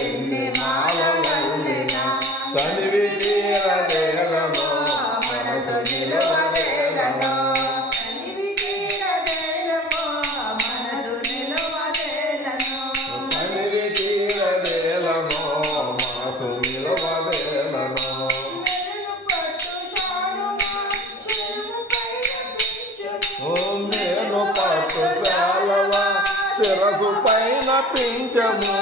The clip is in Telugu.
ఎన్ని మాలలల్లెనా తనివి తీరదేలనో మనసు నిలువదేలనో తనివి తీరదేలనో మనసు నిలువదేలనో తనివి తీరదేలనో మనసు నిలువదేలనో నేను పట్టు చాలవా శిరసు పైన పింఛము